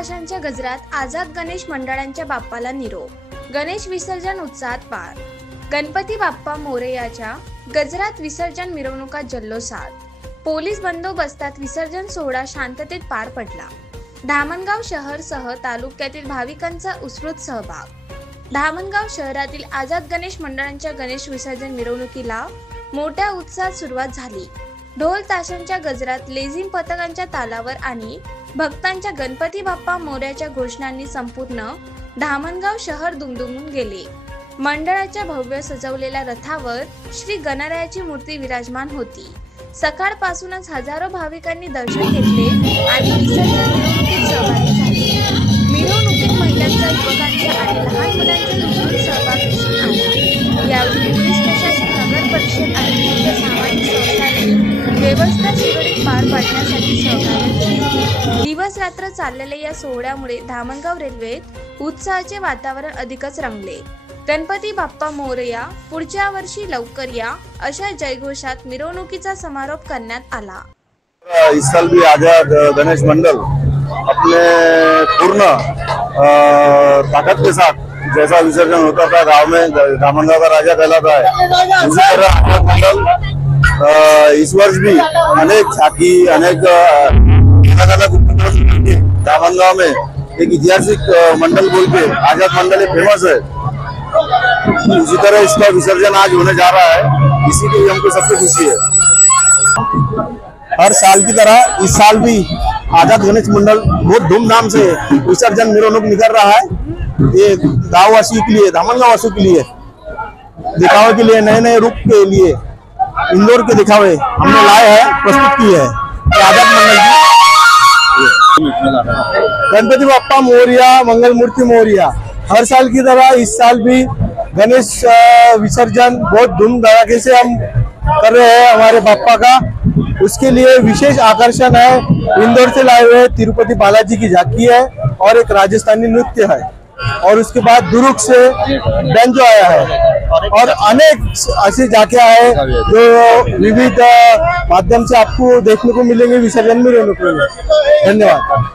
ताशांच्या गजरात आझाद गणेश मंडळांच्या बाप्पाला निरोप. गणेश विसर्जन उत्साहात पार. गणपती बाप्पा मोरयाच्या गजरात विसर्जन मिरवणुका जल्लोषात. पोलीस बंदोबस्तात विसर्जन सोहळा शांततेत पार पडला. धामणगाव शहरसह तालुक्यातील भाविकांचा उत्स्फूर्त सहभाग. धामणगाव शहरातील आझाद गणेश मंडळांच्या गणेश विसर्जन मिरवणुकीला मोठ्या उत्साहात सुरुवात झाली. ढोल ताशांच्या गजरात, लेझिम पथकांच्या तालावर आणि भक्तांच्या गणपती बाप्पा मोरयाच्या घोषणांनी संपूर्ण धामणगाव शहर दुमदुमून गेले. मंडळाच्या भव्य सजवलेल्या रथावर श्री गणरायाची मूर्ती विराजमान होती. सकाळपासूनच हजारो भाविकांनी दर्शन घेतले आणि विसर्जन मिरवणुकीत सहभागी झाले. मिरवणुकीत महिलांचा, युवकांचा आणि लहान मुलांचा उत्स्फूर्त सहभाग दिसून आला. यावेळी पोलीस प्रशासन, नगर परिषद आणि विविध सामाजिक संस्थांनी व्यवस्था सुरळीत पार पाडण्यासाठी सहकार्य केले. दिवस रात्र चाललेल्या या सोहळ्यामुळे धामणगाव रेल्वेत उत्साहाचे वातावरण अधिकच रंगले. गणपती बाप्पा मोरया, पुढच्या वर्षी लवकर या, अशा जयघोषात मिरवणुकीचा समारोप करण्यात आला. इस साल भी आजाद गणेश मंडल अपने पूर्ण ताकत के साथ जैसा विसर्जन होता था गांव में, धामणगांव का राजा कहलाता है, उसी तरह आजाद मंडल इस वर्ष भी अनेक झांकी, अनेक अलग धामणगांव में एक ऐतिहासिक मंडल बोल के आजाद मंडल फेमस है। इसी तरह इसका विसर्जन आज होने जा रहा है, इसी की हमको सबसे खुशी है। हर साल की तरह इस साल भी आजाद गणेश मंडल बहुत धूमधाम से विसर्जन मिरवणूक निकल रहा है। ये गाँववासियों के लिए, धामणगांव वासियों के लिए, दिखावे के लिए, नए नए रूप के लिए, इंदौर के दिखावे हमने लाए हैं, प्रस्तुत की है। आजाद मंडल गणपति बाप्पा मोरया, मंगल मूर्ति मोरया। हर साल की तरह इस साल भी गणेश विसर्जन बहुत धूम धड़ाके से हम कर रहे हैं हमारे बाप्पा का। उसके लिए विशेष आकर्षण है, इंदौर से लाए हुए तिरुपति बालाजी की झांकी है और एक राजस्थानी नृत्य है, और उसके बाद दुर्ग से बेंजो आया है और अनेक ऐसी झांकियां हैं जो विविध माध्यम से आपको देखने को मिलेंगे विसर्जन में रहने को। धन्यवाद।